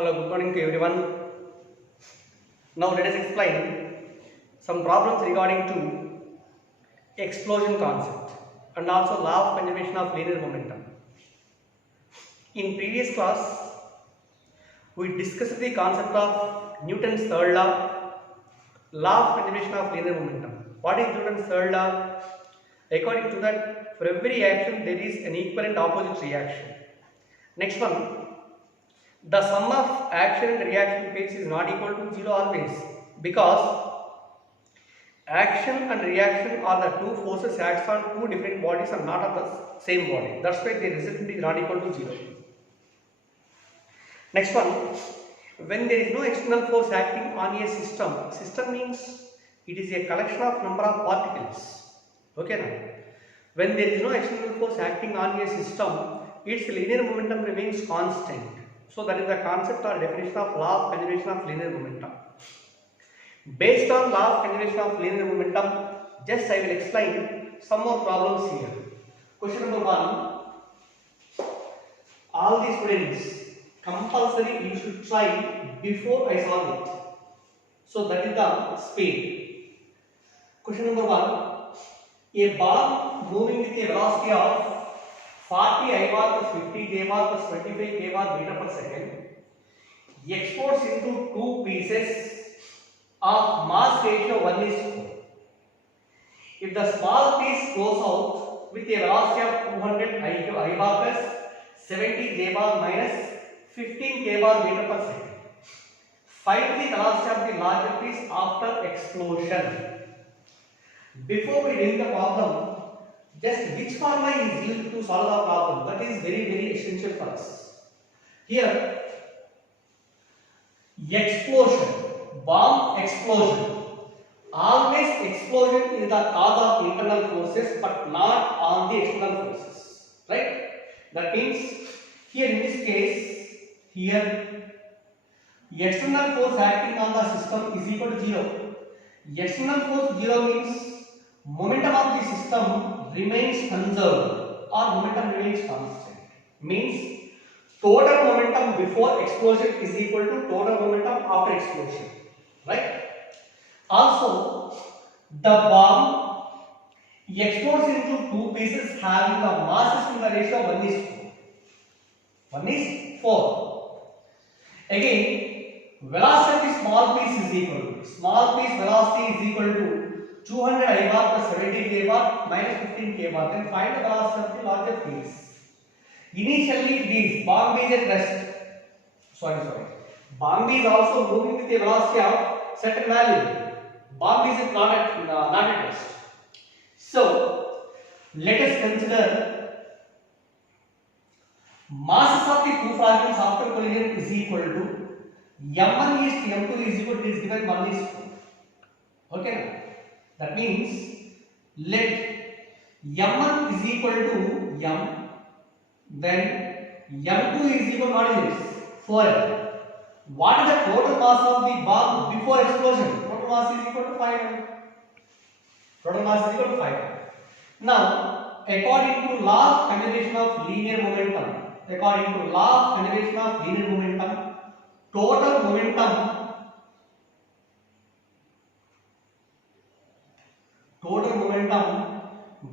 Hello, good morning to everyone. Now let us explain some problems regarding to explosion concept and also law of conservation of linear momentum. In previous class, we discussed the concept of Newton's third law of conservation of linear momentum. What is Newton's third law? According to that, for every action there is an equal and opposite reaction. Next one, the sum of action and reaction phase is not equal to 0 always, because action and reaction are the two forces acts on two different bodies and not on the same body. That's why the resultant is not equal to 0. Next one, when there is no external force acting on a system means it is a collection of number of particles. Okay now, when there is no external force acting on a system, its linear momentum remains constant. So that is the concept or definition of law of conservation of linear momentum. Based on law of conservation of linear momentum, just I will explain some more problems here. Question number 1. All the students, compulsory you should try before I solve it. So that is the speed. Question number 1. A ball moving with a velocity of 40 I bar plus 50 j bar plus 25 k bar meter per second explodes into two pieces of mass ratio 1:4. If the small piece goes out with a velocity of 200 I bar plus 70 j bar minus 15 k bar meter per second, find the velocity of the larger piece after explosion. Before we read the problem, just which formula is used to solve the problem, that is very essential for us. Here, explosion, bomb explosion. Always explosion is the cause of internal forces but not on the external forces. Right? That means here in this case, here external force acting on the system is equal to 0. External force 0 means momentum of the system remains conserved or momentum remains constant. Means total momentum before explosion is equal to total momentum after explosion. Right? Also, the bomb explodes into two pieces having the masses in the ratio 1:4. 1:4. Again, velocity of the small piece is equal to velocity is equal to 200 I bar plus 70 k bar minus 15 k bar. Then find the velocity of the larger piece. Initially, this bomb is at rest. Bomb is also moving with a velocity of certain value. Bomb is not at rest. So, let us consider masses of the two fragments after collision is equal to m1 is to m2 is equal to this divided 1:4. Okay. That means let m1 is equal to m, then m2 is equal to what is this? 4m. What is the total mass of the bomb before explosion? Total mass is equal to 5m. Total mass is equal to 5m. Now, according to law of conservation of linear momentum, total momentum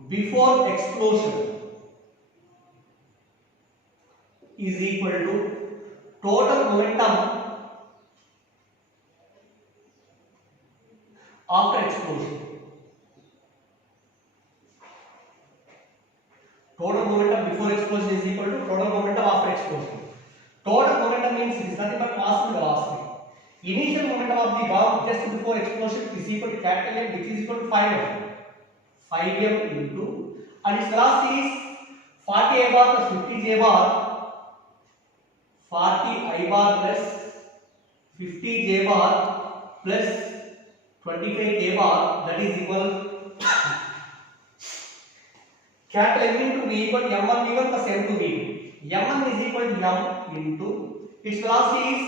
before explosion is equal to total momentum after explosion. Total momentum before explosion is equal to total momentum after explosion. Total momentum means it is nothing but mass and velocity. Initial momentum of the bomb just before explosion is equal to capital M, which is equal to 5m. 5m into, and its velocity is 40 I bar plus 50 j bar. 40 I bar plus 50 j bar plus 25 k bar, that is equal capital M into V equal to m1 v1 plus m2 v2. m1 is equal to m into its velocity is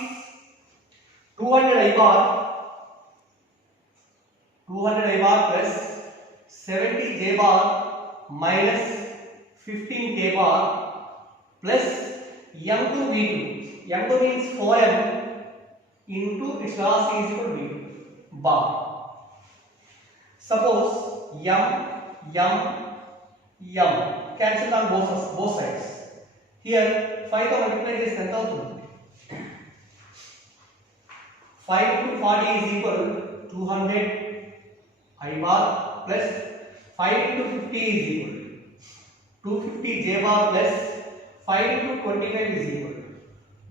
200 I bar plus 70 j bar minus 15 k bar plus m2 v2. m2 means 4m into its velocity is equal to v2 bar. Suppose m cancel on both sides. Here 5 to multiply this 10,000. 5 to 40 is equal to 200 I bar plus 5 to 50 is equal to 250 j bar plus 5 to 25 is equal to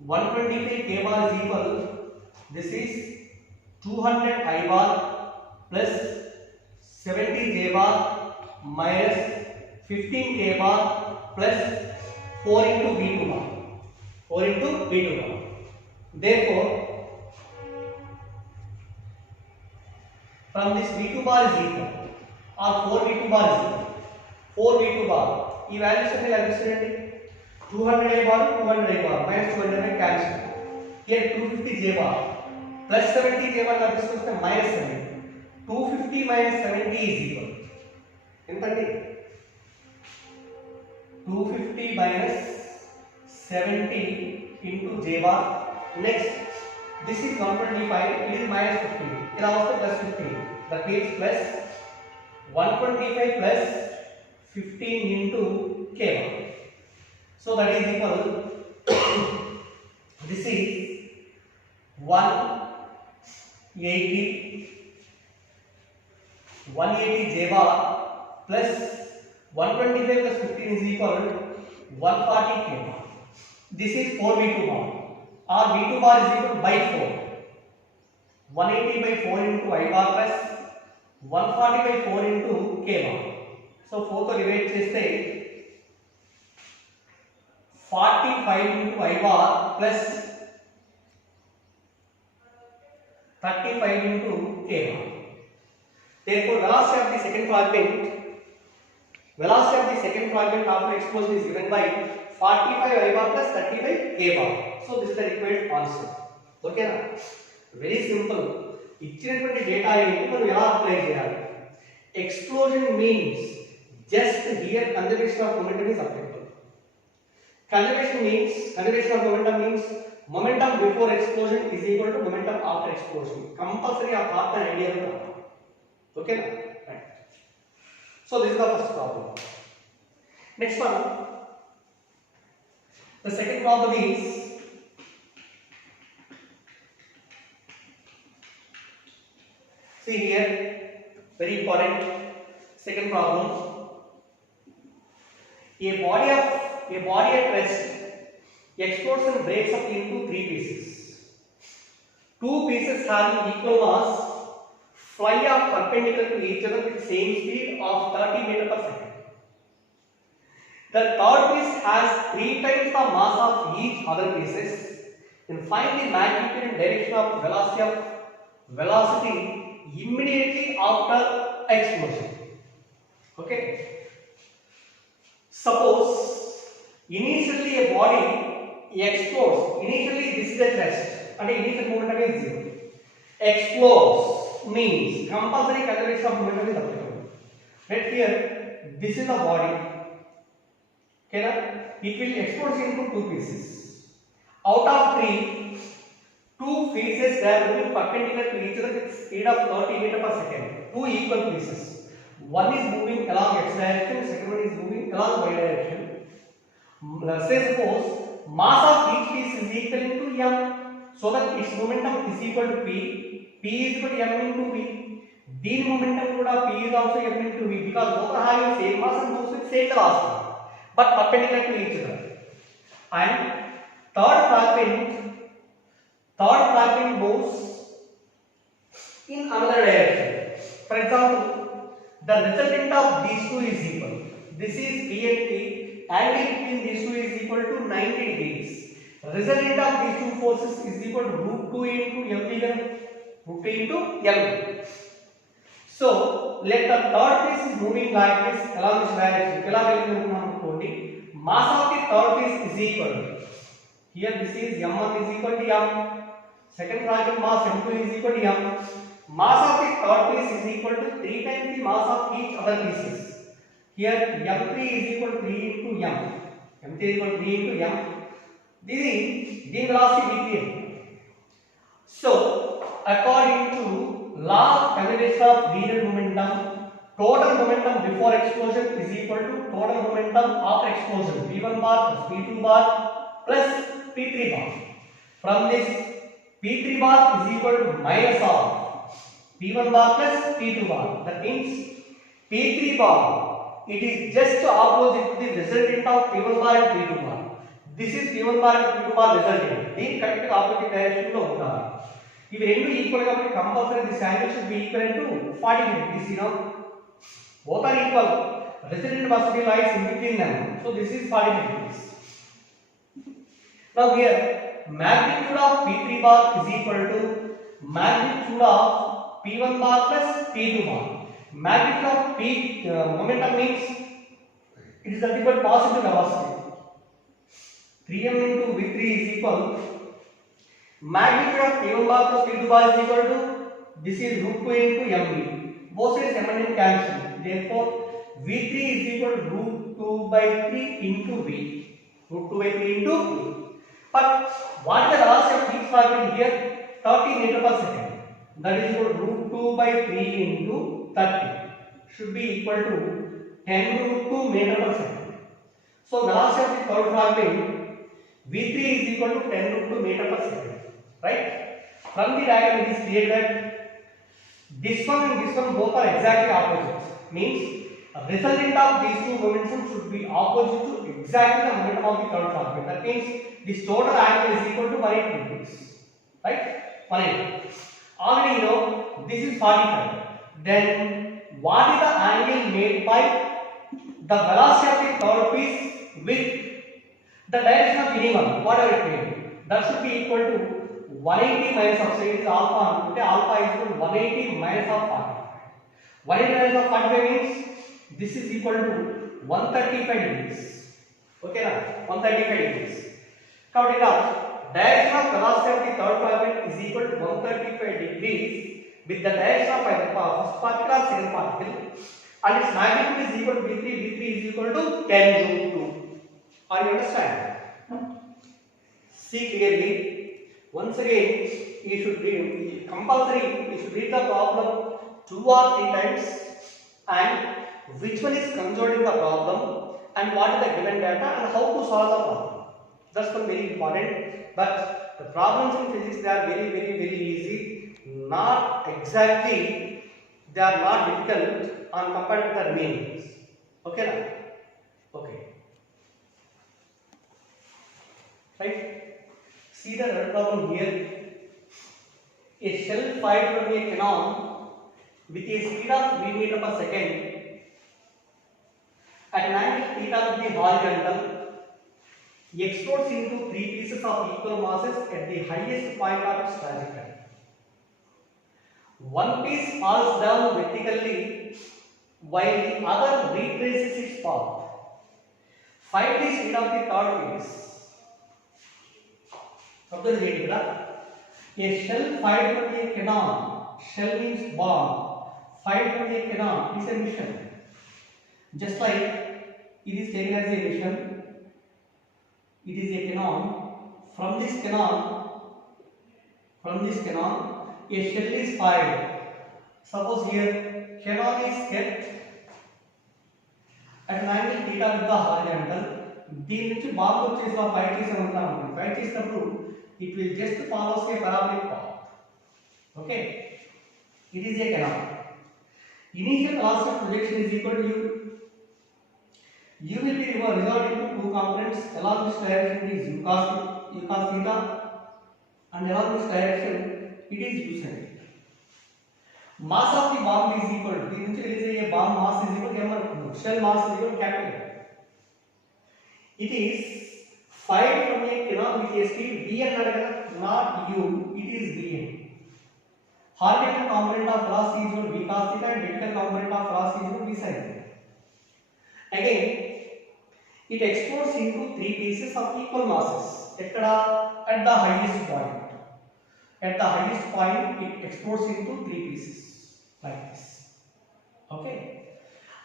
125 k bar is equal. This is 200 I bar plus 70 j bar minus 15 k bar plus 4 into v2 bar. 4 into v2 bar. Therefore, from this v2 bar is equal or 4 v2 bar is equal. 4 v2 bar. ఈ values అన్ని లభిస్తాయండి. 200 a bar 200 a bar minus 200 cancel. Here 250 j bar plus 70 j bar లభిస్తుంది minus 70. 250 minus 70 is equal. ఎంతండి? 250 minus 70 into j bar. Next, this is 125. It is minus 15. It also plus 15. That means plus 125 plus 15 into k bar. So that is equal. This is 180 j bar plus 125 plus 15 is equal 140 k bar. This is 4 v2 bar. Our v2 bar is equal by 4. 180 by 4 into I bar plus 140 by 4 into k bar. So 4 to divide cheste 45 into I bar plus 35 into k bar. Therefore, velocity of the second fragment after explosion is given by 45 I bar plus 35 k bar. So this is the required answer. Okay na? Very simple. ఇచ్చినటువంటి data ఏంటి మనం ఎలా apply చేయాలి? Explosion means just here conservation of momentum is applicable. Conservation of momentum means momentum before explosion is equal to momentum after explosion. Compulsory ఆ part idea ఉండాలి. Okay na? Right. So this is the first problem. Next one. The second problem is see here, very important. Second problem. A body at rest, explosion breaks up into 3 pieces. 2 pieces having equal mass fly off perpendicular to each other with same speed of 30 meters per second. The third piece has 3 times the mass of each other pieces. And find the magnitude and direction of velocity immediately after explosion. Okay. Suppose initially a body explodes. Initially this is at rest and initial momentum is 0. Explodes means compulsory conservation of momentum is applicable. Right here, this is the body. Okay, na? It will explode into 2 pieces. Out of 3, 2 pieces they are moving perpendicular to each other with speed of 30 meters per second. 2 equal pieces. One is moving along x direction, second one is moving along y direction. Say suppose mass of each piece is equal to m, so that its momentum is equal to p. P is equal to m into v. D momentum kuda p is also m into v because both are having same mass and moves with same velocity, but perpendicular to each other. And third fragment moves in another direction. For example, the resultant of these two is equal. This is P and P. Angle between these two is equal to 90 degrees. Resultant of these two forces is equal to √2 into m. √2 into m. So let the third piece is moving like this along this direction. Mass of the third piece is equal. Here this is m1 is equal to m. Second fragment mass m2 is equal to m. Mass of the third piece is equal to 3 times the mass of each other pieces. Here m3 is equal to 3 into m. m3 is equal to 3 into m. దీని velocity v3. So according to law of conservation of linear momentum, total momentum before explosion is equal to total momentum after explosion, v1 bar plus v2 bar plus p3 bar. From this, p3 bar is equal to minus of p1 bar plus p2 bar. That means p3 bar, it is just opposite to the resultant of p1 bar and p2 bar. This is p1 bar and p2 bar resultant. దీని correct opposite direction లో ఉంటాయి. ఇవి రెండు equal కాబట్టి compulsory this angle should be equal to 40 degrees. You know, both are equal. Resultant must be lies in between them. So this is 40 degrees. Now here, magnitude of p3 bar is equal to magnitude of p1 bar plus p2 bar. Magnitude of momentum means it is nothing but positive velocity. 3m into v3 is equal, magnitude of p1 bar plus p2 bar is equal to, this is root 2 into mv. Both sides m and n cancel. Therefore, v3 is equal to root 2 by 3 into v. Root 2 by 3 into v. But what is the velocity of each fragment here? 30 meter per second. That is equal to root 2 by 3 into 30. Should be equal to 10 root 2 meter per second. So velocity of the third fragment v3 is equal to 10 root 2 meter per second. Right? From the diagram it is clear that this one and this one both are exactly opposites. Means resultant of these two momentum should be opposite to exactly the momentum of the third fragment. That means this total angle is equal to 180 degrees. Right? 180. Already you know this is 45. Then what is the angle made by the velocity of the third piece with the direction of anyone, whatever it may be? That should be equal to 180 minus of, so it is alpha. Okay, alpha is equal to 180 minus of 45. 180 minus of 45 means this is equal to 135 degrees. Okay, now 135 degrees. Count it out. Direction of velocity of the third fragment is equal to 135 degrees with the direction of either first particle or second particle, and its magnitude is equal to v3. v3 is equal to 10 root 2. Are you understand? See clearly. Once again, you should read compulsory. You should read the problem 2 or 3 times, and which one is considered in the problem, and what is the given data, and how to solve the problem. That's one very important. But the problems in physics, they are very easy. Not exactly, they are not difficult on compared to the meanings. Okay now? Okay. Right? See the third problem here. A shell fired from a cannon with a speed of 3 meter per second at an angle theta with the horizontal explodes into 3 pieces of equal masses at the highest point of its trajectory. One piece falls down vertically while the other retraces its path. Find the speed of the third piece. Observe it. A shell fired from a cannon. Shell means bomb. Fired from a cannon is a mission. Just like it is taken as a mission. It is a cannon. From this cannon, a shell is fired. Suppose here cannon is kept at an angle theta with the horizontal. దీని నుంచి bomb వచ్చేసి fire చేసాం అనుకున్నాం. Fire చేసినప్పుడు it will just follow a parabolic path. Okay, it is a cannon. Initial velocity of projection is equal to u. U will be resolved into two components. Along this direction it is u cos theta, and along this direction it is u sin theta. Mass of the bomb is equal to, దీని నుంచి release అయ్యే bomb mass is equal to m అనుకుందాం. Shell mass is equal to capital M. It is fired from a cannon with a speed v అన్నాడు కదా, not u, it is vn. Horizontal component of velocity is equal to v cos theta, and vertical component of velocity is equal to v sin theta. Again, it explodes into 3 pieces of equal masses. At the highest point. At the highest point, it explodes into 3 pieces like this. Okay.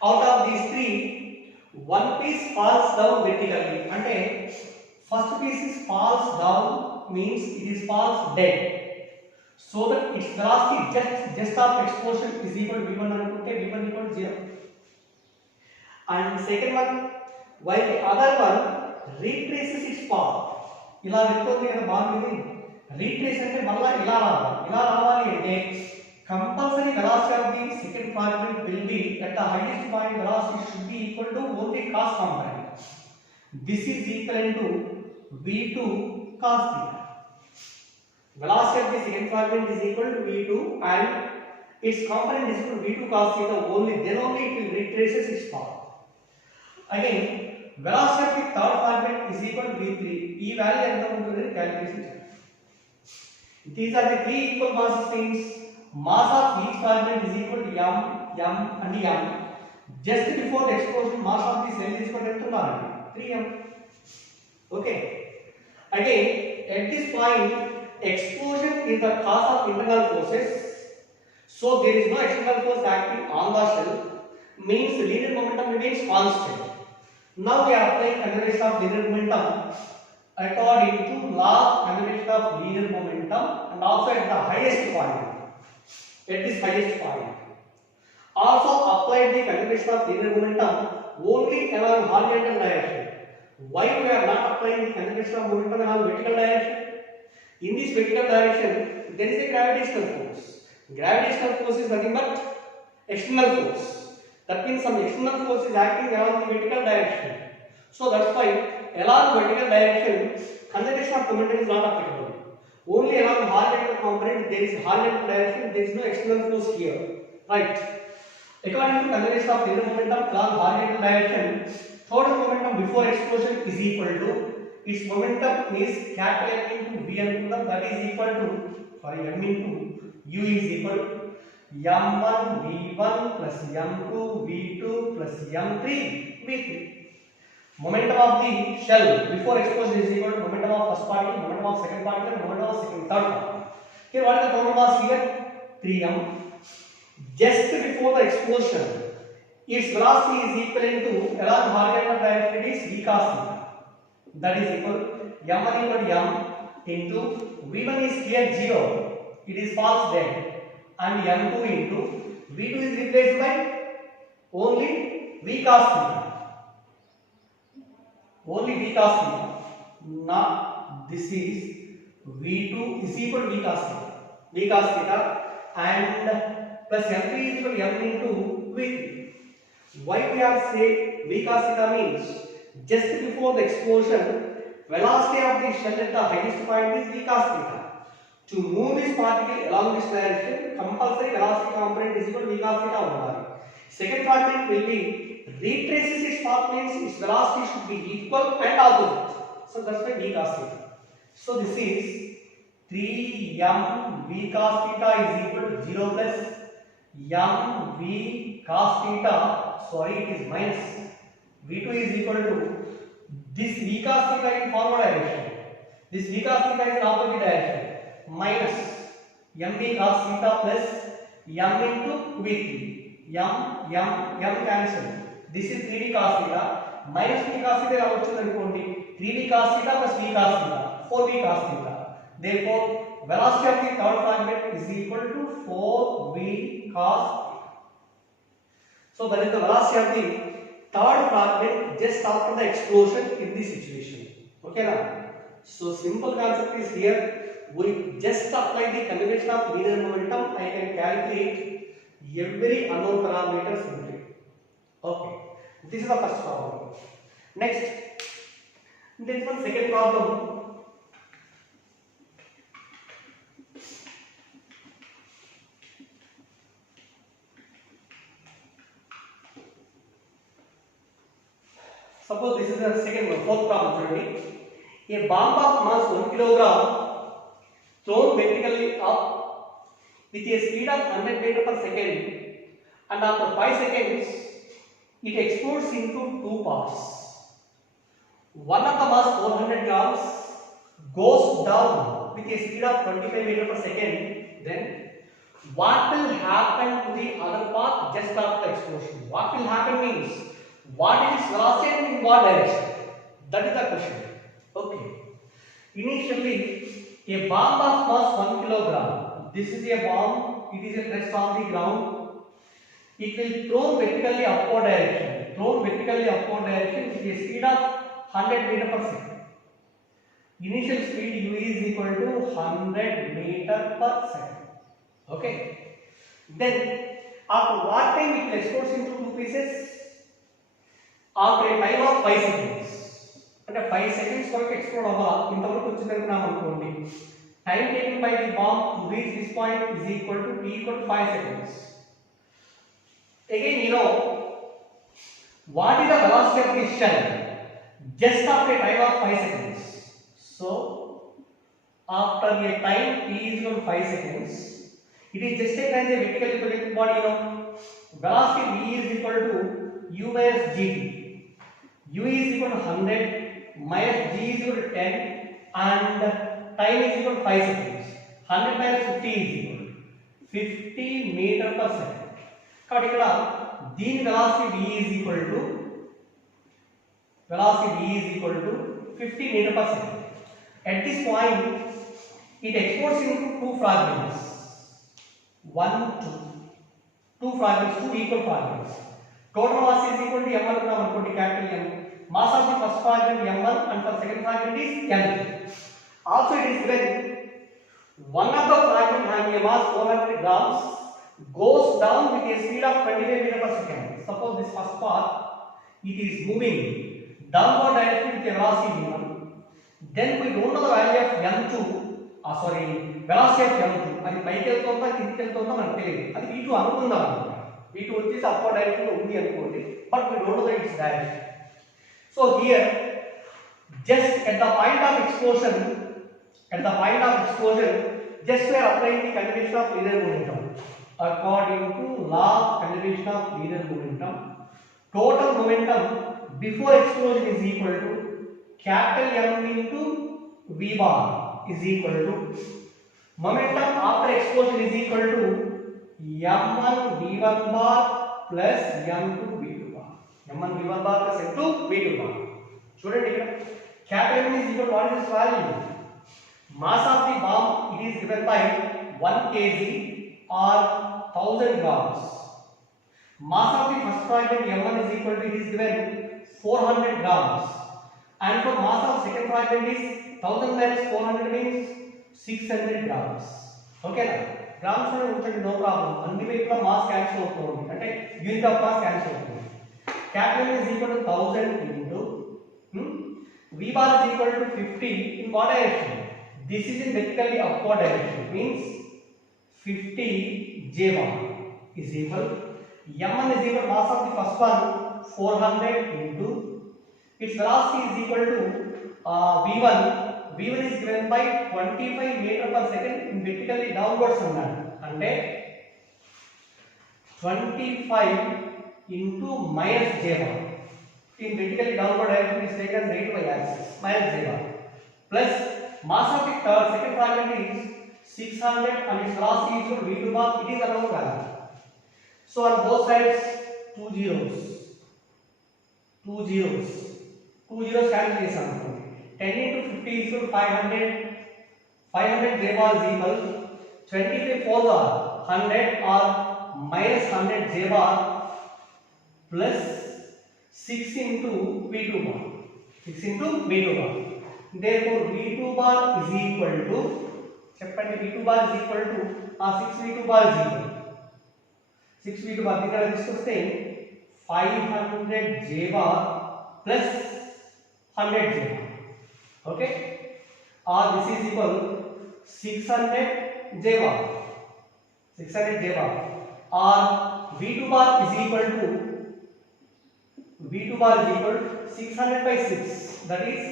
Out of these 3, one piece falls down vertically. Ante First piece is falls down means it is falls dead. So that its velocity just of explosion is equal to v1 and v1 equal to 0. And second one, while the other one retraces its path. ఇలా వెళ్తుంది కదా ball ఇది retrace అంటే మళ్ళీ ఇలా రావాలి అంటే compulsory velocity of the second fragment will be at the highest point velocity should be equal to only cos component. This is equal to v2 cos theta. Velocity of the second fragment is equal to v2 and its component is equal to v2 cos theta only, then only it will retraces its path. Again, velocity of the third fragment is equal to v3. ఈ value ఎంత ఉంటుందని calculation చేయాలి. These are the three equal masses means mass of each fragment is equal to m and m. Just before the explosion, mass of the cell is equal to 3m. Okay. Again, at this point, explosion is the cause of internal forces. So there is no external force acting on the shell. Means linear momentum remains constant. Now we are applying conservation of linear momentum according to law of conservation of linear momentum and also at the highest point. At this highest point. Also apply the conservation of linear momentum only along horizontal direction. Why we are not applying the conservation of momentum along vertical direction? In this vertical direction, there is a gravitational force. Gravitational force is nothing but external force. That means some external force is acting along the vertical direction. So that's why along vertical direction, conservation of momentum is not applicable. Only along horizontal component, there is horizontal direction, there is no external force here. Right? According to conservation of linear momentum along horizontal direction, total momentum before explosion is equal to its momentum is capital M into V and that is equal to m into u is equal to m1 v1 plus m2 v2 plus m3 v3. Momentum of the shell before explosion is equal to momentum of first particle, momentum of second particle, momentum of third particle. Here what is the total mass here? 3m. Just before the explosion, its velocity is equivalent to along horizontal direction it is v cos theta. That is equal m1 equal to m into v1 is here 0, it is false dead, and m2 into v2 is replaced by only v cos theta. Only v cos theta. Now this is v2 is equal to v cos theta and plus m3 is equal to m into v3. Why we are say v cos theta means just before the explosion, velocity of the shell at the highest point is v cos theta. To move this particle along this direction, compulsory velocity component is equal to v cos theta over. Second fragment will be retraces its path means its velocity should be equal and opposite. So that's why v cos theta. So this is 3m v cos theta is equal to 0 plus m v cos theta. Sorry, it is minus. V2 is equal to this v cos theta in forward direction. This v cos theta is in opposite direction. Minus m v cos theta plus m into v3. M cancel. This is 3v cos theta minus v cos theta ఎలా వచ్చింది అనుకోండి 3v cos theta plus v cos theta 4v cos theta. Therefore, velocity of the third fragment is equal to 4v cos theta. So that is the velocity of the third fragment just after the explosion in this situation. Okay now? So simple concept is here. We just apply the conservation of linear momentum. I can calculate every unknown parameter simply. Okay. This is the first problem. Next, there is one second problem. Suppose this is the second one, fourth problem. A bomb of mass 1 kilogram thrown vertically up with a speed of 100 meters per second, and after 5 seconds it explodes into two parts. One of the mass 400 grams goes down with a speed of 25 meters per second. Then what will happen to the other part just after the explosion? What will happen means what is its velocity and in what direction? That is the question. Okay. Initially, a bomb of mass 1 kilogram. This is a bomb. It is a pressed on the ground. It will thrown vertically upward direction. Thrown vertically upward direction with a speed of 100 meter per second. Initial speed u is equal to 100 meter per second. Okay. Then after what time it will explode into two pieces? After a time of 5 seconds. అంటే 5 seconds వరకు explode అవ్వాలి. ఇంతవరకు వచ్చిందనుకున్నాం అనుకోండి. Time taken by the bomb to reach this point is equal to t equal to 5 seconds. Again, you know what is the velocity of the shell just after a time of 5 seconds. So after a time t is equal to 5 seconds, it is just taken as a vertically projected body. You know, velocity v is equal to u minus gt. U is equal to 100 minus g is equal to 10 and time is equal to 5 seconds. 100 minus 50 is equal to 50 meter per second. కాబట్టి ఇక్కడ దీని velocity v is equal to 50 meter per second. At this point, it explodes into two fragments. Two fragments, two equal fragments. Total mass is equal to m1 అనుకోండి, capital M. Mass of the first fragment m1 and for second fragment is m2. Also it is given one of the fragment having a mass 400 grams goes down with a speed of 25 meter per second. Suppose this first part it is moving downward direction with a velocity v1. Then we don't know the value of m2. Velocity of m2. అది పైకి వెళ్తుందా కిందికి వెళ్తుందా మనకు తెలియదు. అది v2 అనుకుందాం అన్నమాట. v2 వచ్చేసి అప్వర్డ్ డైరెక్షన్ లో ఉంది అనుకోండి, but we don't know the its direction. So here, just at the point of explosion, just we are applying the conservation of linear momentum. According to law of conservation of linear momentum, total momentum before explosion is equal to capital M into V bar is equal to momentum after explosion is equal to M1 V1 bar plus M2 V2 bar. M1 V1 bar plus M2 V2 bar. చూడండి ఇక్కడ capital M is equal to what is this value? Mass of the bomb it is given by 1 kg or 1000 grams. Mass of the first fragment M1 is equal to, it is given 400 grams. And for mass of second fragment is 1000 minus 400 means 600 grams. Okay na? Grams లో ఉంచండి, no problem. అన్ని వైపులా mass cancel అవుతుంది, అంటే unit of mass cancel అవుతుంది. Capital is equal to 1000 into V bar is equal to 50 in what direction? This is in vertically upward direction, means 50 J bar is equal M1 is equal to mass of the first one 400 into its velocity is equal to V1. V1 is given by 25 meter per second in vertically downwards అన్నాడు, అంటే 25 into minus J bar. In vertically downward direction is taken as rate by axis minus J bar plus mass of the second fragment is 600 and its velocity is equal to V2 bar. It is around value. So on both sides two zeros cancel చేసాం. 10 into 50 is equal to 500. 500 J bar is equal 25 4s are 100 or minus 100 J bar plus 6 into V2 bar. 6 into V2 bar. Therefore V2 bar is equal to, చెప్పండి, V2 bar is equal to 6 V2 bar is equal 6 V2 bar ఇక్కడ తీసుకొస్తే 500 J bar plus 100 J bar. Okay, or this is equal 600 J bar or V2 bar is equal to 600 by 6, that is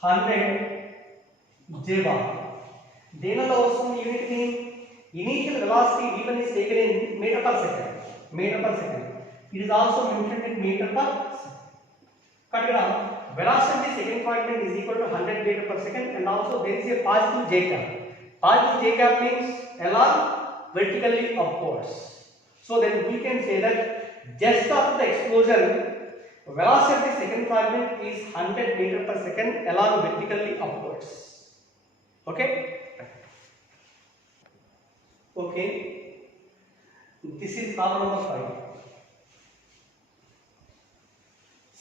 100 J bar. దేనిలో వస్తుంది unit ని? Initial velocity V1 is taken in meter per second. It is also mentioned in meter per second. Kadira velocity of the second fragment is equal to 100 meter per second, and also there is a positive J cap. Positive J cap means LR vertically upwards. So then we can say that just after the explosion, velocity of the second fragment is 100 meter per second along vertically upwards. Okay. Okay. This is problem number 5.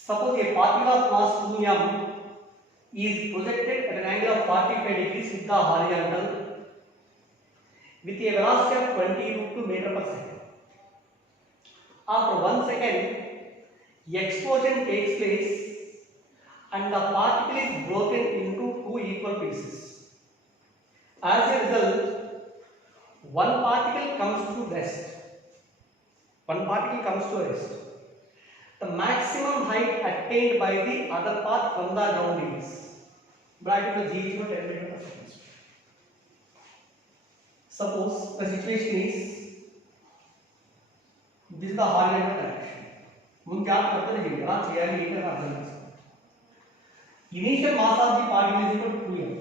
Suppose a particle of mass 2m is projected at an angle of 45 degrees with the horizontal with a velocity of 20 √2 meter per second. After 1 second, explosion takes place and the particle is broken into two equal pieces. As a result, one particle comes to rest. One particle comes to rest. The maximum height attained by the other part from the ground is bracket with g equal to 10 meter per second. Suppose the situation is this is the horizontal direction. ముందు क्या करते हैं ఎలా చేయాలి ఏంటి అర్థం చేసుకోండి. Initial mass of the particle is equal to 2m.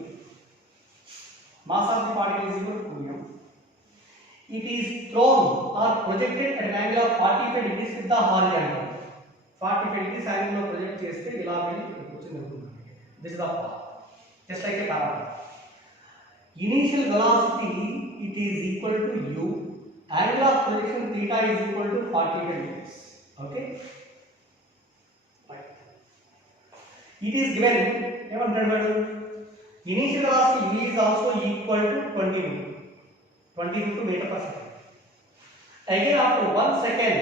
Mass of the particle is equal to 2m. It is thrown or projected at an angle of 45 degrees with the horizontal. 45 degrees angle లో project చేస్తే ఇలా వెళ్ళి ఇక్కడికి వచ్చింది. This is the path. Just like a parabol. Initial velocity it is equal to u. Angle of projection theta is equal to 45 degrees. Okay. Right. It is given initial velocity v is also equal to 20 meter per second. Again after 1 second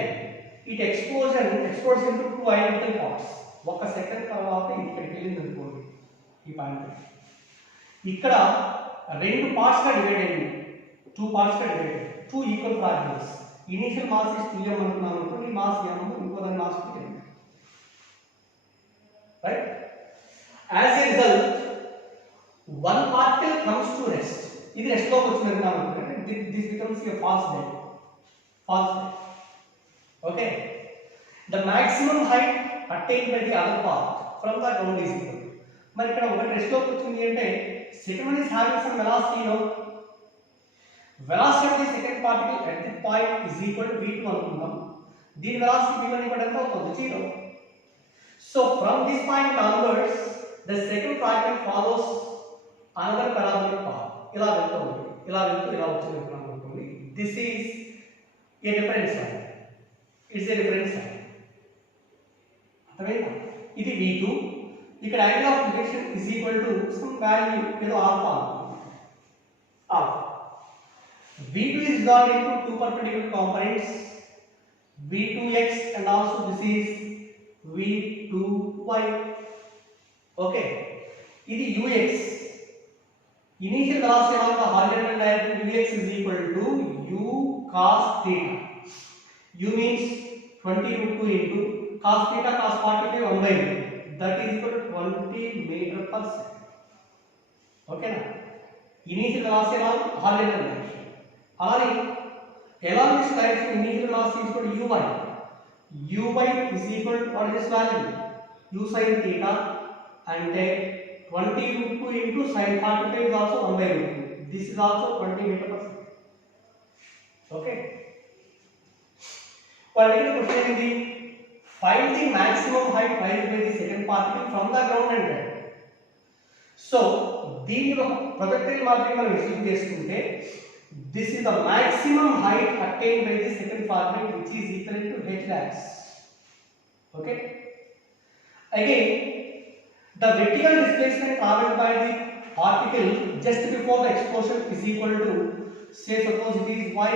it explodes into two identical parts. 1 second తర్వాత ఇది ఇక్కడికి వెళ్ళింది అనుకోండి ఈ point ఇక్కడ రెండు parts గా divide అయ్యింది. టూ పార్ట్స్ గా divide two equal fragments. Initial mass is 2m అనుకున్నాను అనుకోండి, మాస్ m ఇంకో దాని mass 2m. Right? As a result, one particle comes to rest. ఇది రెస్ట్ లోకి వచ్చింది అనుకున్నాను అనుకోండి, this becomes a false dead. False dead. Okay. The maximum height attained by the other part from the ground is equal. మరి ఇక్కడ ఒకటి rest లోకి వచ్చింది అంటే second one is having some velocity, you know. Velocity of the second particle at the point is equal to v2 అనుకుందాం. దీని velocity v1 ఇక్కడ ఎంత అవుతుంది? 0. So from this point onwards the second fragment follows another parabolic path. ఇలా వెళ్తుంది, ఇలా వెళ్తూ ఇలా వచ్చింది అనుకోండి. This is a difference line. It's a difference line. అర్థమైందా? ఇది v2. ఇక్కడ angle of rotation is equal to some value ఏదో alpha. Alpha. v2 is divided into two perpendicular components, v2x and also this is v2y. Okay. ఇది ux. Initial velocity of the horizontal direction ux is equal to u cos theta. U means 20 √2 into cos theta cos 45 1 by v. That is equal to 20 meter per second. Okay na? Initial velocity of horizontal direction. Along this direction initial velocity is equal to uy. Uy is equal to what is this value? U sin theta and 20 √2 into sin 45 is also 1 by √2. This is also 20 meter per second. Okay. What is the question is find the maximum height raised by the second particle from the ground and back. So దీని projectile మాదిరి మనం assume చేసుకుంటే this is the maximum height attained by the second fragment which is equal to h dash. Okay. Again the vertical displacement traveled by the particle just before the explosion is equal to, say suppose it is y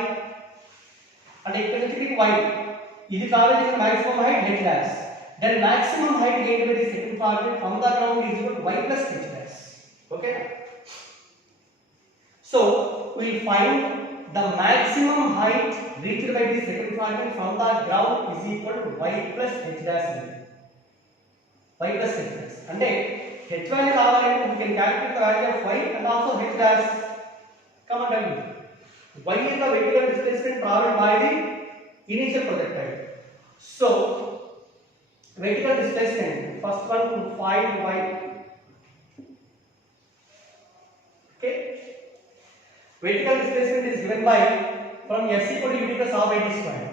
and ఇక్కడ నుంచి y. ఇది travel is the maximum height h dash. Then maximum height gained by the second fragment from the ground is equal to y plus h dash. Okay. So we will find the maximum height reached by the second fragment from the ground is equal to y plus h dash. Y plus h dash. అంటే h value కావాలంటే we can calculate the value of y and also h dash. Come on, tell me. Y is the vertical displacement traveled by the initial projectile. So vertical displacement, first one to find y. Okay. Vertical displacement is given by from s equal to ut plus half at square.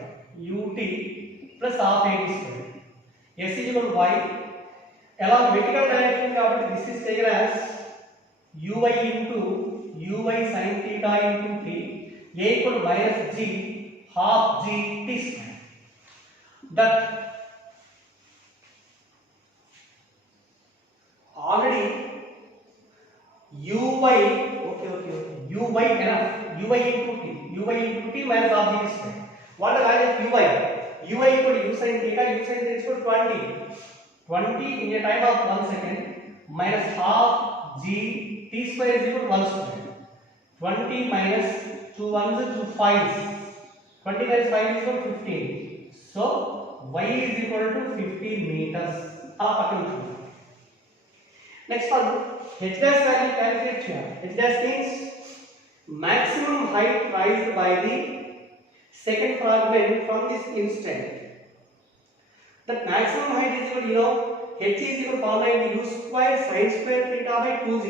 Ut plus half at square. S is equal to y. Along vertical direction కాబట్టి this is taken as uy into uy sin theta into t. A equal to minus g half g t square. That already uy uy enough uy into t minus half g t square. What the value of uy equal to u sin theta is equal to 20 in a time of 1 second minus half g t square is equal to 1 square. 20 minus 2 ones 2 5s. 20 minus 5 is equal to 15. So y is equal to 15 meters. Next one, h dash value calculate here. H dash means maximum height raised by the second fragment from this instant. That maximum height is equal to, h is equal to formula in u square sin square theta by 2g.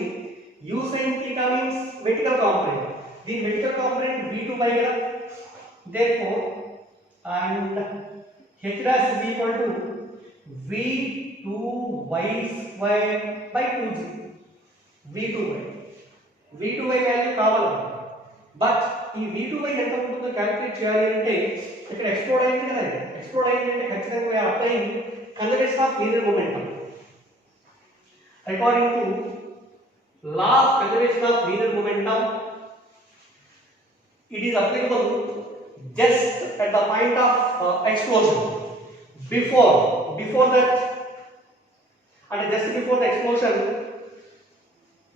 U sin theta means vertical component. The vertical component v2 by here. Therefore, and h dash is equal to v2y square by 2g. v2y value కావాలి. But ఈ v2y ఎంత ఉంటుందో calculate చేయాలి అంటే ఇక్కడ explode అయింది కదా. Explode అయిందంటే ఖచ్చితంగా we are applying conservation of linear momentum. According to law of conservation of linear momentum, it is applicable just at the point of explosion. Before that, and just before the explosion,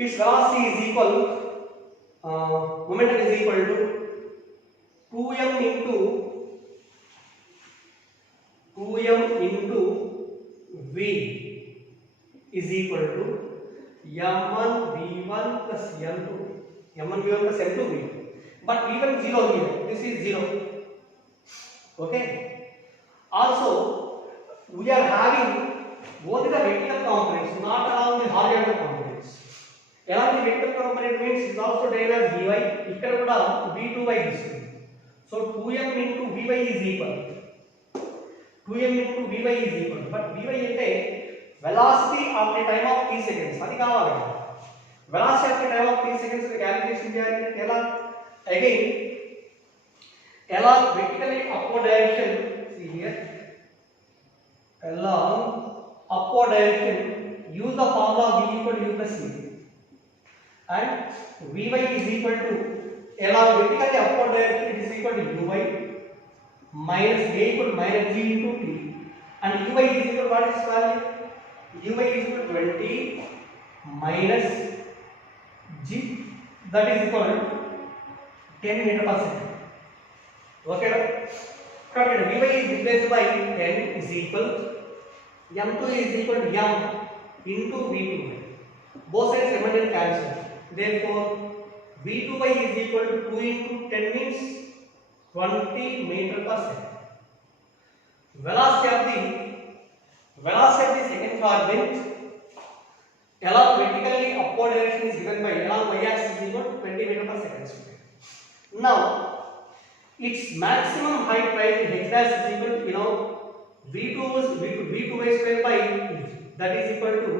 its velocity is equal, momentum is equal to 2m into v is equal to m1 v1 plus m2 plus m2 v. But v1 0 here, this is 0. Okay. Also, we are having both the vertical components, not along the horizontal components. Along the vertical component means is also taken as vy. Ikkada kuda v2y istundi. So 2m into vy is equal. 2m into vy is equal. But vy ante velocity after time of t seconds. Adi kavali. Velocity after time of t seconds calculation cheyali ela again along vertically upward direction. See here, along upward direction, use the formula v equal to u plus c, and vy is equal to, along vertically upward direction it is equal to uy minus a equal to minus g into t, and uy is equal to what is value? Uy is equal to 20 minus g, that is equal to 10 meter per second. Okay, correct. Vy is replaced by 10 is equal, m2 is equal to m into v2. Both sides remain cancelled. Therefore, v2y is equal to 2 into 10 means 20 meter per second. Velocity of the second fragment along vertically upward direction is given by, along y-axis is equal to 20 meter per second. Now, its maximum height rise in h dash is equal to, v2y square by, that is equal to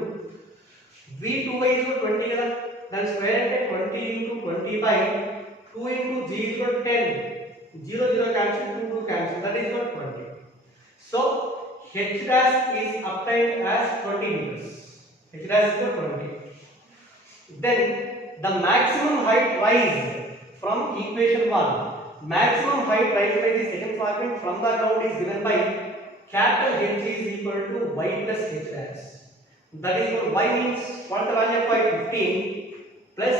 v2y is equal to 20 kada, then square ante 20 into 20 by 2 into g is equal to 10. 0 cancel, 2 cancel, that is equal to 20. So h dash is obtained as 20 meters. H dash is equal to 20. Then the maximum height rise from equation 1. Maximum height raised by the second fragment from the ground is given by capital H is equal to y plus h dash. That is what y means. What the value of y? 15 plus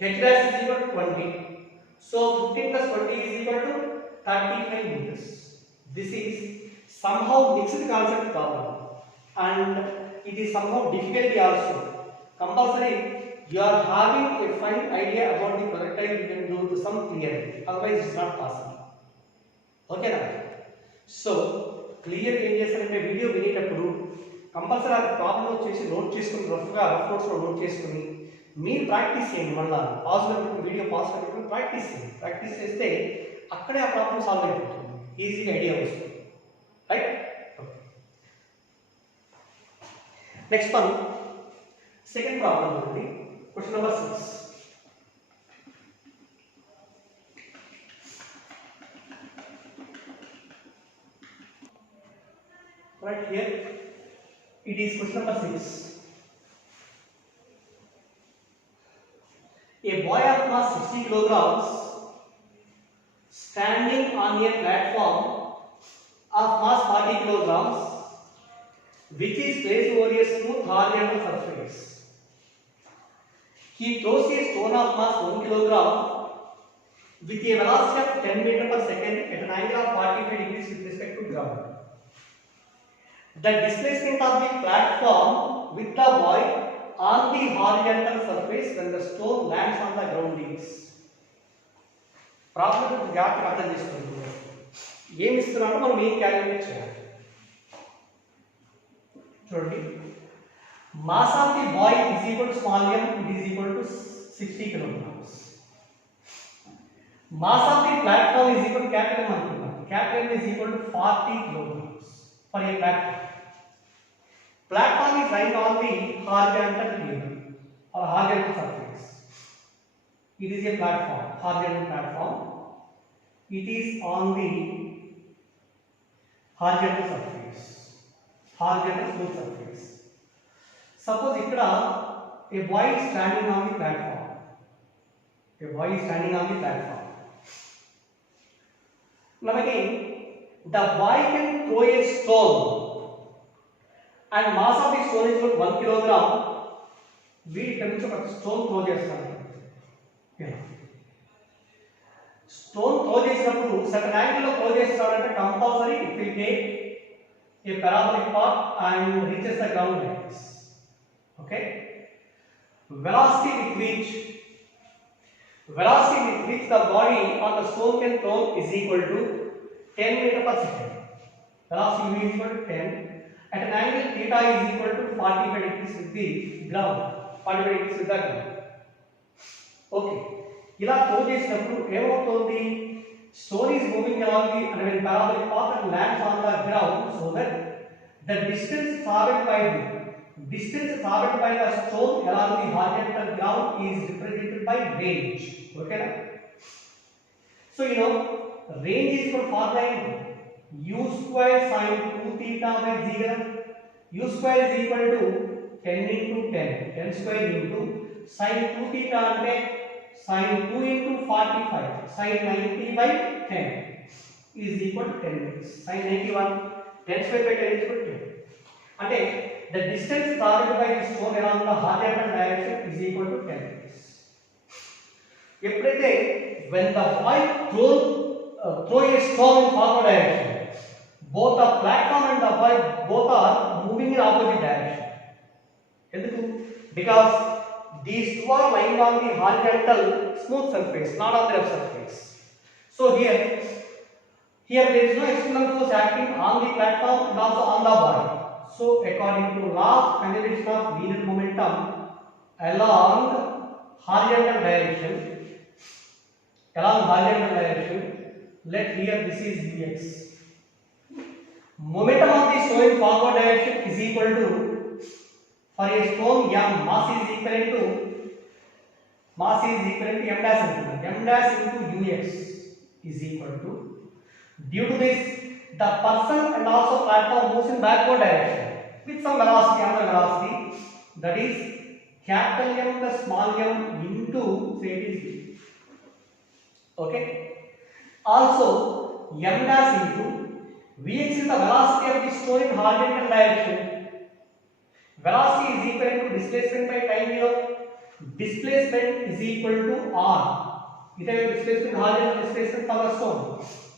h dash is equal to 20. So 15 plus 20 is equal to 35 meters. This is somehow mixed concept problem, and it is somehow difficult also. Compulsory you are having a fine idea about the projectile, you can do some clearing, otherwise it is not possible. Okay na? So clear ఏం చేస్తారంటే video వినేటప్పుడు compulsory ఆ problem వచ్చేసి note చేసుకుని rough notes లో note చేసుకుని మీరు practice చేయండి. మళ్ళీ పాజ్ పెట్టుకుని వీడియో పాజ్ పెట్టుకుని ప్రాక్టీస్ చేయండి. ప్రాక్టీస్ చేస్తే అక్కడే ఆ ప్రాబ్లం సాల్వ్ అయిపోతుంది, ఈజీగా ఐడియా వస్తుంది. Right? Next one, second problem only. Question number 6. Right here, it is question number 6. A boy of mass 60 kilograms standing on a platform of mass 40 kilograms which is placed over a smooth horizontal surface. He throws a stone of mass 1 kilogram with a velocity of 10 meter per second at an angle of 45 degrees with respect to ground. The displacement of the platform with the boy on the horizontal surface when the stone lands on the ground is. Problem జాగ్రత్తగా అర్థం చేసుకోండి. ఏమి ఇస్తున్నారో మనం ఏం calculate చేయాలి. చూడండి, mass of the boy is equal to small m, it is equal to 60 kilograms. Mass of the platform is equal to capital M అనుకుందాం. Capital M is equal to 40 kilograms for a platform. Platform is lying on the horizontal plane or horizontal surface. It is a platform, horizontal platform. It is on the horizontal surface, horizontal smooth surface. Suppose ikkada a boy is standing on the platform. A boy is standing on the platform. Now again, the boy can throw a stone and mass of the stone is about 1 kilogram. వీడి ఇక్కడ నుంచి ఒక stone throw చేస్తాను. Stone throw చేసినప్పుడు certain యాంగిల్లో throw చేస్తాడంటే compulsory it will take a parabolic path and reaches the ground like this. Okay, velocity with which the body on the stone can throw is equal to 10 meter per second. Velocity v is equal to 10 at an angle theta is equal to 45 degrees with the ground. 45 degrees with the ground. Okay, ఇలా throw చేసినప్పుడు ఏమవుతుంది, stone is moving along the parabolic path and lands on the ground, so that the distance traveled by the stone along the horizontal ground is represented by range. Okay na? So you know range is equal to formula u square sin 2 theta by z. U square is equal to 10 into 10 square into sin 2 theta అంటే sin 2 into 45 sin 90 by 10 is equal to 10 meters. Sin 91 10 square by 10 is equal to 10. అంటే the distance traveled by the stone along the horizontal direction is equal to 10 meters. ఎప్పుడైతే when the boy throw a stone in forward direction, both the platform and the boy both are moving in opposite direction. ఎందుకు? Because these two are lying on the horizontal smooth surface, not on the rough surface. So here there is no external force acting on the platform and also on the body. So according to law of conservation of linear momentum along horizontal direction, let here this is Vx. Momentum of the stone in forward direction is equal to, for a stone m, mass is equal to m dash into ux is equal to, due to this the person and also platform moves in backward direction with some velocity, another velocity, that is capital M plus small m into, say it is v. Okay, also m dash into Vx is the velocity of the stone in horizontal direction. Velocity is equal to displacement by time. Displacement is equal to r. It is displacement, horizontal displacement for the stone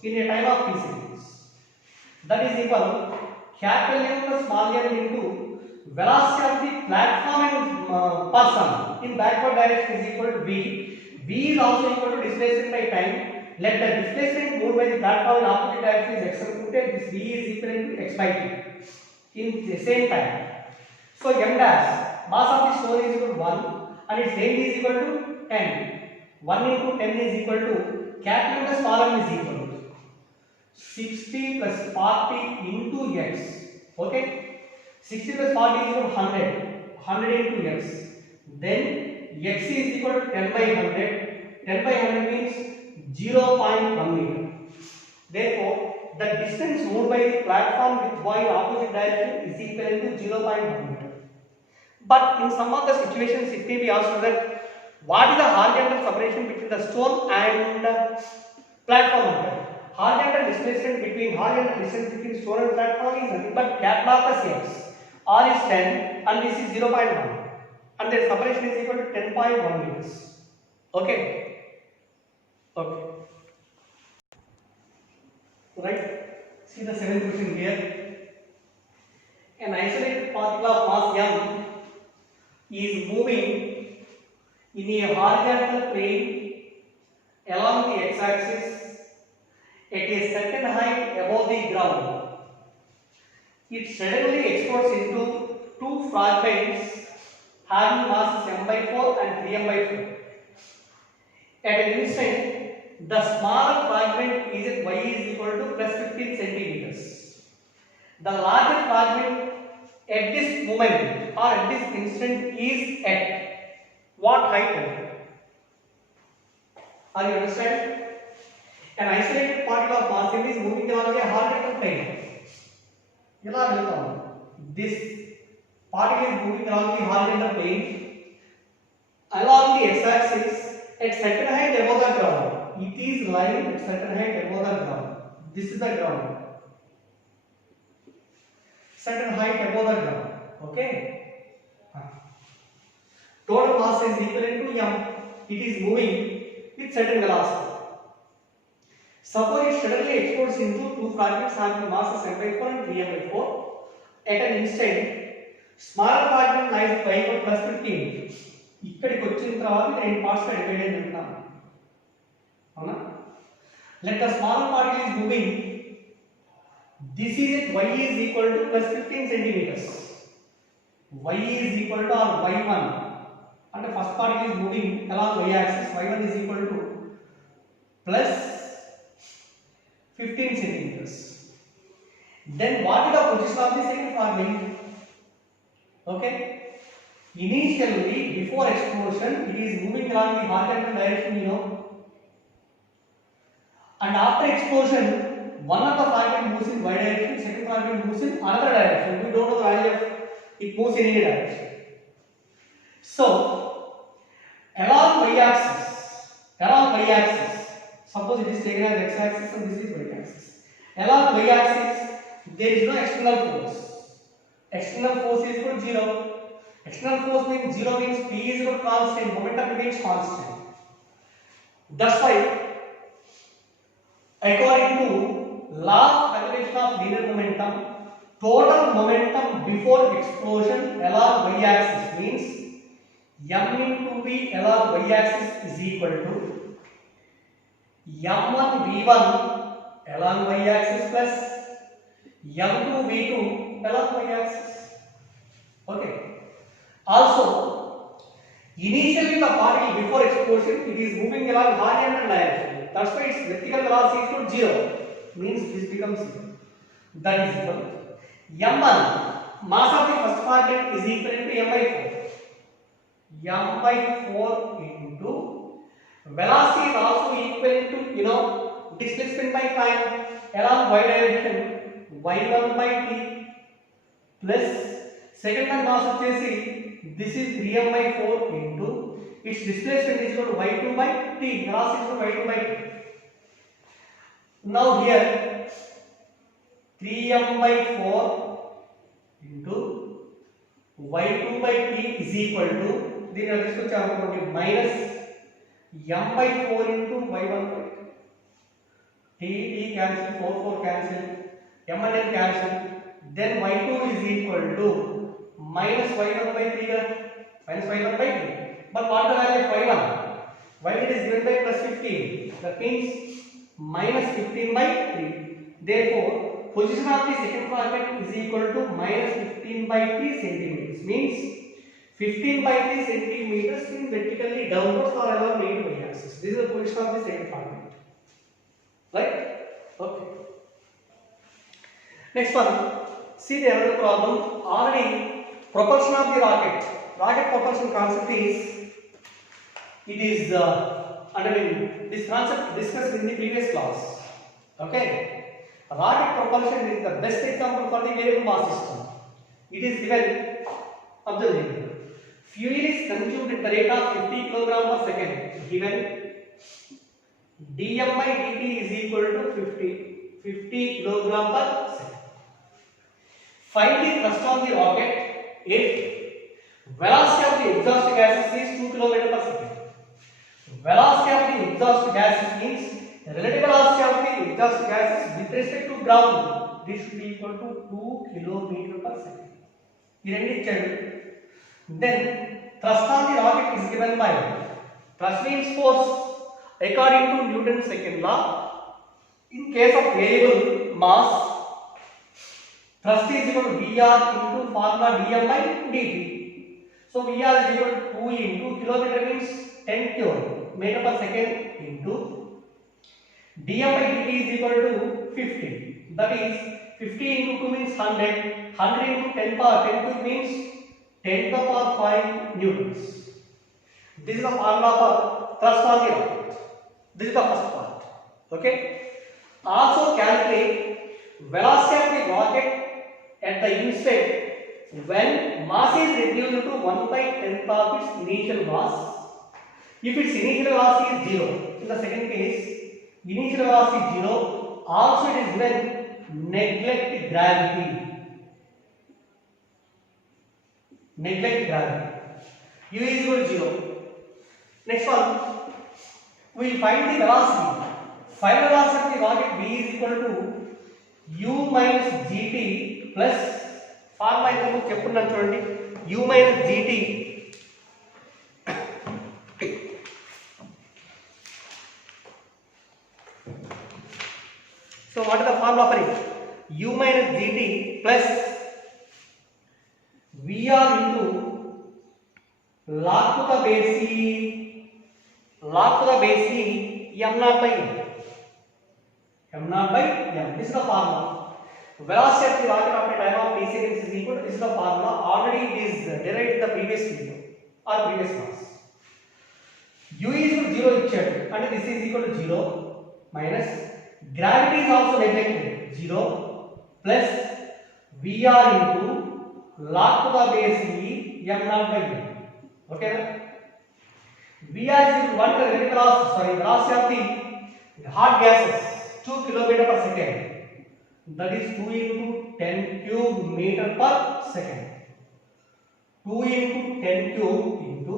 in a time of t seconds. That is equal capital M plus small m into velocity of the platform and person in backward direction is equal to v. V is also equal to displacement by time. Let the displacement moved by the platform in opposite direction is x computed. This v is equal to x by t in the same time. So m dash, mass of the stone is equal to 1 and its range is equal to 10. 1 into 10 is equal to capital plus small m is equal to 60 plus 40 into x. Okay, 60 plus 40 is equal to 100. 100 into x. Then x is equal to 10 by 100. 10 by 100 means 0.1 meter. Therefore, the distance moved by the platform with y in opposite direction is equal to 0.1 meter. But in some of the situations, it may be asked that what is the horizontal separation between the stone and platform? Horizontal distance between stone and platform is nothing but C. R is 10 and this is 0.1 and the separation is equal to 10.1 meters. Okay. Okay. Right. See the seventh question here. An isolated particle of mass m is moving in a horizontal plane along the x-axis at a certain height above the ground. It suddenly explodes into two fragments having masses m by 4 and 3m by 4. At an instant, the smaller fragment is at y is equal to plus 15 centimeters. The larger fragment at this moment or at this instant is at what height? Are you understand? An isolated particle of mass is moving along a horizontal plane. This particle is moving along the horizontal plane along the x-axis at certain height above the ground. It is lying at certain height above the ground. This is the ground. Certain height above the ground. Okay. Total mass is equal to m. It is moving with certain velocity. Suppose it suddenly explodes into two fragments having masses m by 4 and 3m by 4. At an instant, smaller fragment lies at y equal plus 15. ఇక్కడికి వచ్చిన తర్వాత రెండు parts గా divide అయ్యి ఉంటాం. అవునా? Let the smaller particle is moving. This is at y is equal to plus 15 centimeters. Y is equal to or y1. And the first particle is moving along y axis. Y1 is equal to plus 15 centimeters. Then what is the position of the second fragment? Okay. Initially, before explosion, it is moving along the horizontal direction, and after explosion, one of the fragment moves in y direction, second fragment moves in another direction. We don't know the value of it moves in any direction. So, along y-axis, suppose it is taken as x-axis and this is y-axis. Along y-axis, there is no external force. External force is equal to 0. External force means 0 means P is equal to constant, momentum remains constant. That's why, according to law of conservation of linear momentum, total momentum before explosion along y-axis means m into v along y-axis is equal to m1 v1 along y-axis plus m2 v2 along y-axis. Okay. Also, initially the particle before explosion it is moving along horizontal direction. That's why its vertical velocity is equal to 0. Means this becomes 0. That is equal to m1 mass of the first fragment is equal to m by 4. M by 4 into velocity is also equal to displacement by time along y direction y1 by t plus second one mass వచ్చేసి this is 3m by 4 into its displacement is equal to y2 by t, velocity is equal to y2 by t. Now here 3m by 4 into y2 by t is equal to దీని తీసుకొచ్చామనుకోండి minus m by 4 into y1 by t. T cancel, 4 cancel, m and n cancel, then y2 is equal to minus y1 by 3, minus y1 by 3. But what the value of y1? Y1 is given by plus 15. That means minus 15 by 3. Therefore, position of the second fragment is equal to minus 15 by 3 centimeters. Means 15 by 3 centimeters in vertically downwards or along main y-axis. This is the position of the second fragment. Right? Okay. Next one. See the other problem. Already propulsion of the rocket. Rocket propulsion concept is this concept discussed in the previous class. Okay. Rocket propulsion is the best example for the variable mass system. It is given. Observe here. Fuel is consumed at the rate of 50 kg per second. Given dm by dt is equal to 50 kg per second. Find the thrust on the rocket if velocity of the exhaust gases is 2 km per second. Velocity of the exhaust gases means relative velocity of the exhaust gases with respect to ground. This should be equal to 2 km per second. Then thrust on the rocket is given by thrust means force according to Newton's second law. In case of variable mass, thrust is equal to Vr into formula dm by dt. So Vr is equal to 2 into kilometer means 10 km per second into dm by dt is equal to 50. That is 50 into 2 means 100. 100 into 10 power 10 cube means 10 to the power 5 newtons. This is the formula for thrust on the rocket. This is the first part. Okay. Also calculate velocity of the rocket at the instant when mass is reduced to 1 by 10th of its initial mass. If its initial velocity is 0, in the second case, initial velocity is 0. Also it is when neglect gravity. Neglect gravity. U is equal to 0. Next one, we will find the velocity. Final velocity of the rocket V is equal to U minus GT plus formula ఇంతకు చెప్పున్నాను చూడండి U minus GT so what is the formula for it? U minus GT plus VR into log to the base e m naught by m. M naught by m. This is the formula. Velocity of the rocket after time of t seconds is equal to this is the formula. Already it is derived in the previous video or previous class. U is equal to 0 ichadu and this is equal to 0 minus gravity is also neglected 0 plus VR into log to the base e m naught by m. Okay na? VR is equal to what is the velocity of the hot gases 2 km per second. That is 2 into 10 cube meter per second. 2 into 10 cube into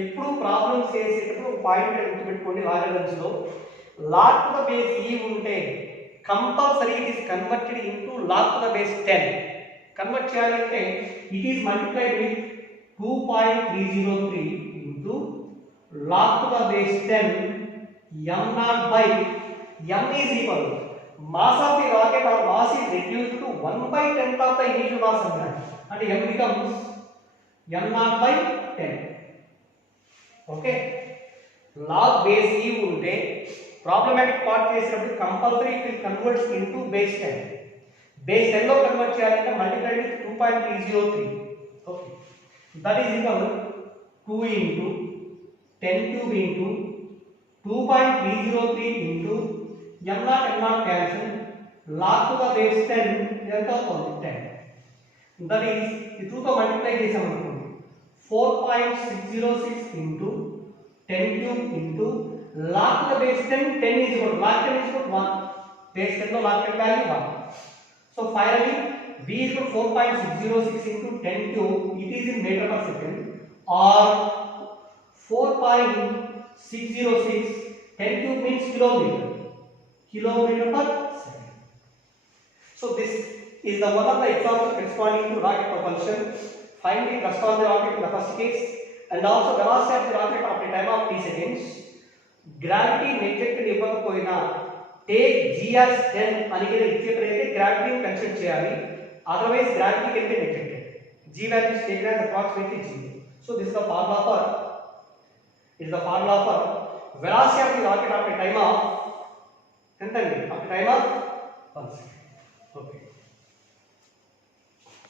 ఎప్పుడు problems చేసేటప్పుడు ఒక point గుర్తుపెట్టుకోండి logarithms లో log to the base e ఉంటే compulsory it is converted into log to the base 10. Convert చేయాలంటే it is multiplied with 2.303 into log to the base 10 m naught by m is equal to mass of the rocket or mass is reduced to 1 by 10th of the initial mass and m becomes m naught by 10. Okay, log base e unte problematic part చేసినప్పుడు compulsory it will convert into base 10. Base 10 లో convert చేయాలంటే multiplied with 2.303. Okay, that is equal to 2 into 10 cube into 2.303 into m naught cancel log to the base 10 ఎంత అవుతుంది 10. That is ఈ 2 తో multiply చేసాం అనుకోండి 4.606 into 10 cube into log to the base 10 10 is equal to log 10 is equal to 1 base 10 లో log 10 value 1. So finally v is equal to 4.606 into 10 cube it is in meter per second or 4.606 10 cube means kilometer per second. So this is the one of the examples corresponding to rocket propulsion. Find the thrust on the rocket in the first case and also velocity of the rocket after time of t seconds. Gravity neglected ఇవ్వకపోయినా take g as 10 అని కూడా ఇచ్చేటైతే gravity consider చేయాలి, otherwise gravity can be neglected. G value is taken as approximately 0. So this is the formula for velocity of the rocket after time of 1 second.